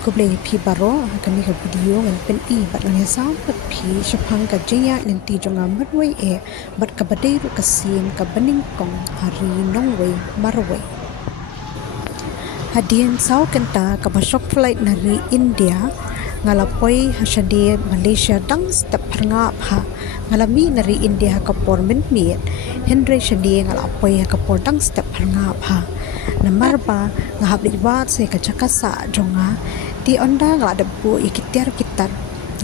ko boleh pi baro akan ni ka video ngan pen i bat ngan sa pat pi shapang ka jaya lynti jonga marway bat ka badai ru ka Sien ka nynkong hari nongway marway hadian sau kenta ka basok flight nari India ngalapoi hasade Malaysia dang step nga pha ngalami nari India ka por min miet Henry shade ngalapoi ka por dang step nga pha namar ba ngahabli wat se ka chakasa jonga di onda ngala debu ikitar kitar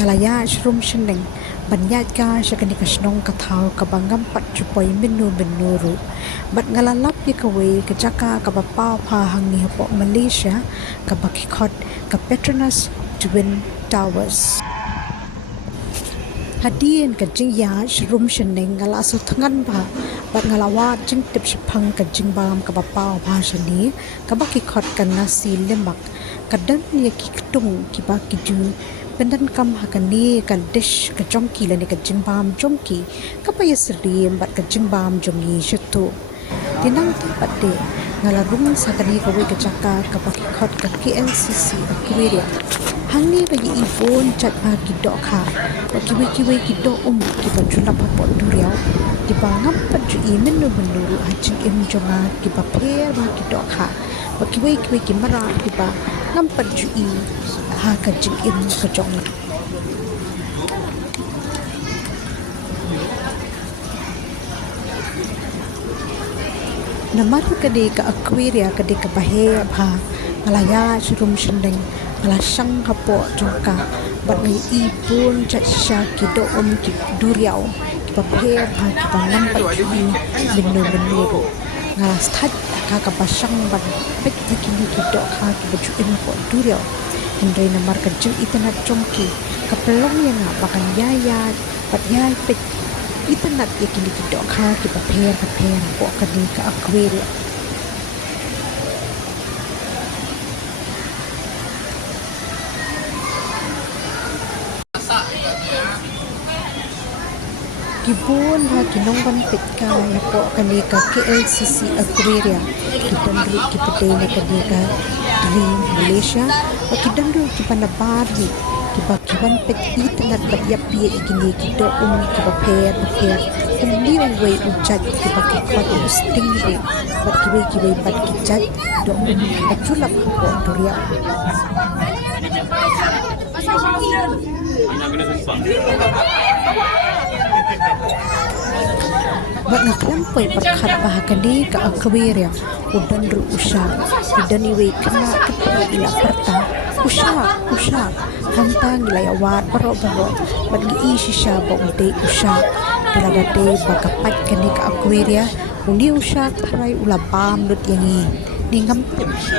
ngalaya shrum sheneng banyat ka shakani ka shnong ka thau ka bangam pat chupoi minu benuru bat ngalalap ye ka we ka chaka ka bapa pha hangi hapo Malaysia ka bakikhot ka Petronas Twin Towers hadian ka jingiaid shrum sheneng ngala su thangan ba bat ngalawat jing tip shapang ka jingbam ka bapa pha shani ka bakikhot ka nasi lemak kadang ye ki ktung ki ba ki ju pendan kam hakani ka dish ka jongki lani ka jingbam jongki ka payasri bat ka jingbam jongi shutu tinang tipate ngalarung sakani ka we ka chaka ka bakikhot ka KLCC aquarium hangni bagi ibon chat ba ki do kha kiwi ki do ki ba chula pa po duriao ki ba ngam pa ju imen no benuru hajing im jonga ki ba pher ba ki do kha ba kiwi ki mara ki ba ngam pa ju i ha ka jing im ka jonga namar ka de ka aquaria ka de ka bahe bha alaya shrum shendeng ala sang hapo jongka bat ngai ipun chat sha ki do ki duriao ki pa pher ha ki pa ngam pa ju benno ngala sthat ka basang ban pek dikini ki do ha ki baju in ko duriao Henry namar ka jing itanat jongki ka pelong yang bakan yaya pat yai pek itanat yakini ki do ha ki pa pher po ka ni ka aquaria Kibun ha kinongban pitka na po kanika KLCC aquaria kidandru kipatay na kanika di Malaysia o kidandru kipanabari kibakiwan pet itanat badyapi ikini kido kibaper kumliw way ujad kibakikwat ustingri bat kiway bat kijad do ajulap po durya bat naklampoy pagkat bahagani ka aquarium udan ru usha udan iwe kana kepu ila perta usha hantang ilayawat baro bat giisi siya ba uday usha dilagate bagapat kani ka aquaria uni usha taray ulabam lut yangi ningam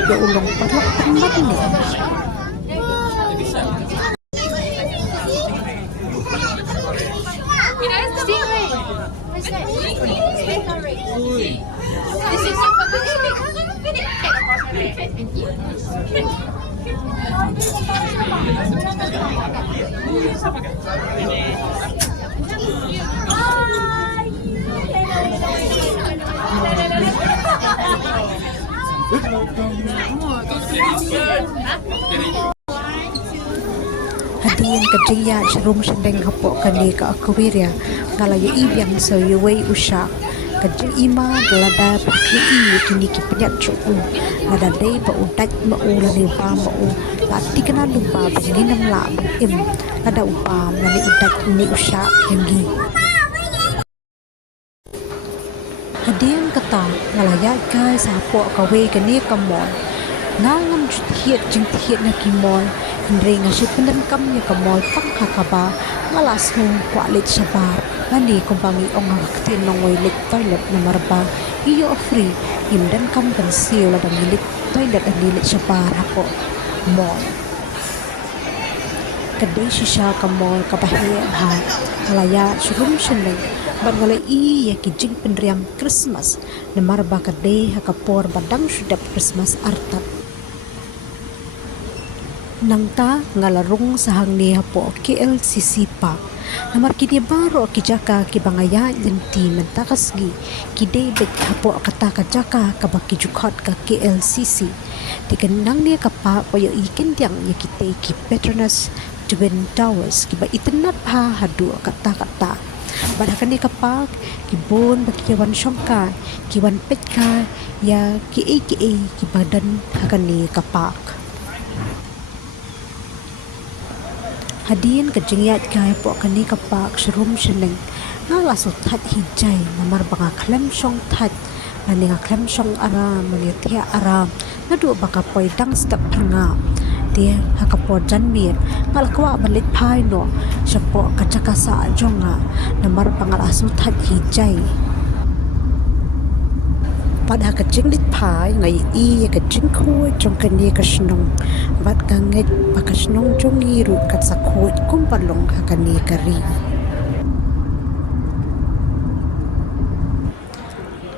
do ulong parlak panmat ni hadian ka jingiaid shrum shendeng hapo kani ka aquaria ngalaya ibyang so yuway usha kajing ima dalada pakli kini ki penyat cuku nada day ba udat maula ni ba mau lati kana lupa beninam la im nada upam nani udat ni usha yangi hadian kata ngalaya kai sapo ka we kani ka mol ngangam juthiet jing thiet na ki mol Henry nga sipendan kam ni ka mol tak hakaba ngalas hung kwalit sabar ngani kumbangi ong haktin nong way toilet na marba iyo free imdan kam pensil la milik toilet ang nilit sabar hapo mall kadai shisha ka mall kabahe ha malaya shrum sheneng ban ngalai i ki jing penriam Christmas na marba kadai hakapor badang sudap Christmas artat nangta ngalarong sa hangni hapo KLCC Park namar kini baro kijaka kibangaya lynti mentakasgi kidebet hapo kata kajaka kabaki jukot ka KLCC Dikenang dia kapak koyo ikan tiang ya kita ki Petronas Twin Towers kiba itenat pa hadu kata-kata. Badakan dia kapak kibon bagi wan syongka kiwan petka ya ki badan hakan ni kapak. Hadin ke jingiaid kai po kani kapak shrum sheneng ngala so that hijai namar banga klem shong that nani nga klem shong aram mani thia aram nadu baka poi dang step nga dia hakapo janmir ngal kwa balit phai no shapo kachaka sa jonga namar bangal aso that hijai pada ka jinglit phai ngai i ka jingkhu trong kani ka snong bat ka ngai baka snong trong i ru ka sakho kumpalong hakani kari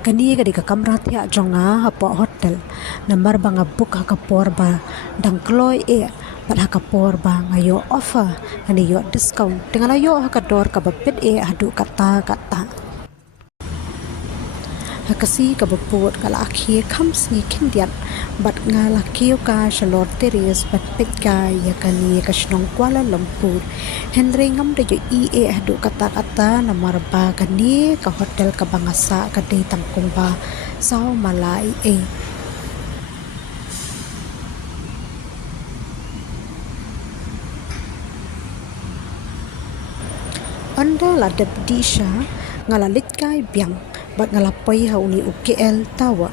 kani ka di ka kamra thia jonga hapo hotel nambar banga book ha ka porba dang kloi e bat ha ka porba ngayo offer ani yo discount dengan ayo ha ka dor ka bapet e hadu kata hakasi ka baput kala akhi khams ni kindian bat ngala kiyo ka shalor teres bat pet ka ya kani ka snong Kuala Lumpur henry ngam de e hadu kata namar ba kani ka hotel ka bangasa ka de tangkong ba sao malai e anda la debdisha ngalalit kai biang bat ngalapai ha uni UKL tawa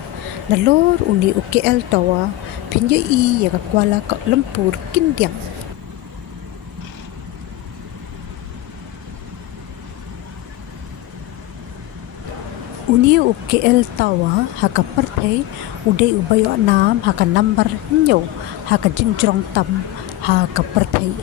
nalor uni UKL tawa pinje i ya ka Kuala Lumpur kindiang uni UKL tawa haka parthai udai ubayo nam haka number nyo haka jingjrong tam haka parthai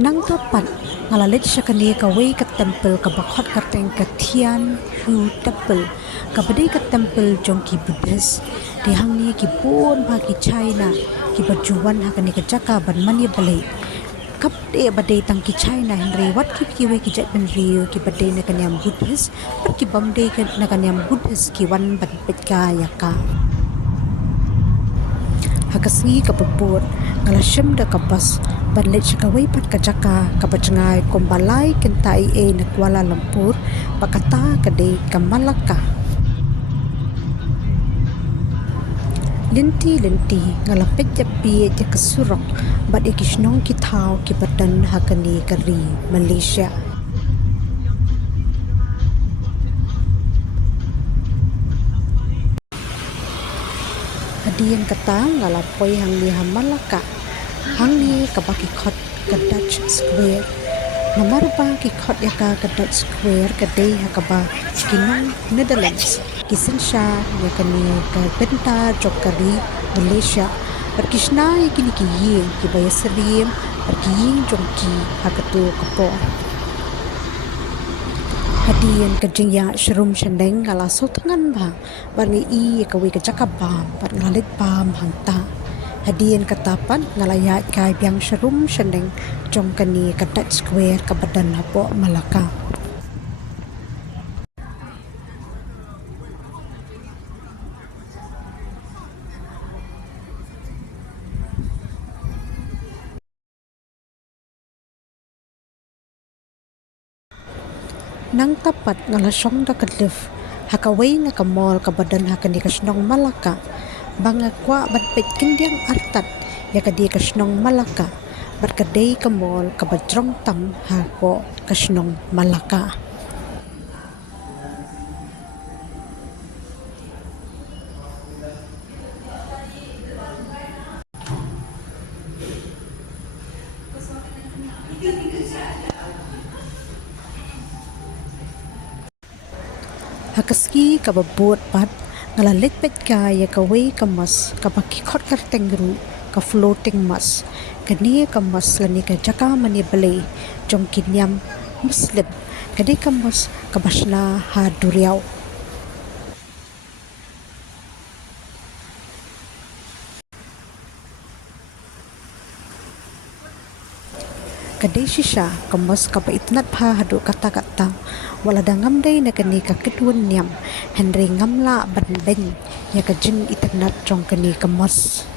nang tapat ngalalit siya kani kaway ka temple ka bakot karteng ka Tian Hu temple ka badai ka temple jong ki Buddhist di hang ni ki pon ba ki China ki bajuan ha kani ka jaka ban mani balai kap de badai tang ki China henry wat ki we ki jat ban rio ki badai na kanyam Buddhist pat ki bamde ka na kanyam Buddhist ki wan ban pet ka ya ka hakasi ka puput ngalasem da kapas banlet sikaway pat kajaka kabajangai kombalai kentai e na Kuala Lumpur pakata kade kamalaka lynti ngalapet japi ja kasurok bad ikisnong kithau ki badan hakani kari Malaysia hadian kata ngalapoi hang ni hamalaka hang ni kabaki khot ka Dutch Square namar ba ki khot ya ka Dutch Square ka dei hakaba kinong Netherlands kisensha ya kani ka benta jokari Malaysia perkisna ikini ki yin ki bayasrim perkiyin jongki hakatu kapo hadian kajing ya shrum shandeng ngala sotangan ba barngi i kawi ka jakabam par ngalit pam hangta hadian katapan ngalayat kai biang shrum shandeng jong kani ka Dutch Square ka badan hapo Malaka nang tapat ngalasong da kadlif hakaway nga ka mall ka badan hakani ka snong Malaka banga kwa bat pet kindiang artat ya kadi ka snong Malaka bat kadai ka mall ka bajrong tam hapo ka snong Malaka hakaski kababot pat ngalalit pet ka ya kaway kamas kapakikot kartengru ka floating mas kani kamas lani ka jaka mani balay jong kinyam muslim kadi kamas kabasna ha duriaw Kadai shisha kamos kapa itnat pha hadu kata-kata wala dangam dai na kani ka kedun niam henry ngamla bandeng ya ka jing itnat trong kani kamos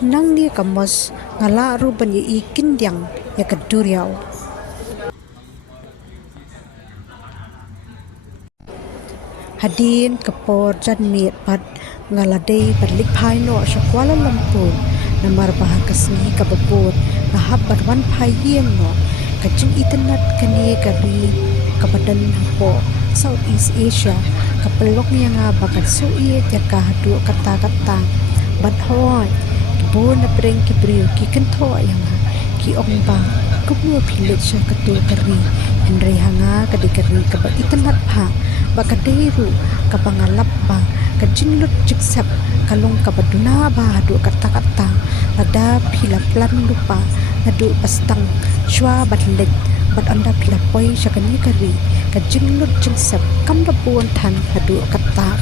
nang ni kamos ngala ruban ya ikin diang ya keduriau hadin kapor jan miet pat ngaladei balik phai no shakwala lampur namar bahakasni kababot nahab barwan phai hieng no kajing itnat kani kari kapadan po Southeast Asia kapelok niya nga bakat suiet ya kahadu kata-kata badhoy bo na preng kibriyo ki kanto yang ki ongba kubno pilit siya katu kari henry hanga kadikari kaba itnat pha bakaderu kapangalap ba kajinlut jiksap kalong kabaduna ba hadu kata-kata lada pilaplan lupa nadu pastang shwa batlet bat anda pilapoi syakani kari kajinlut jiksap kam rabuan tan hadu kata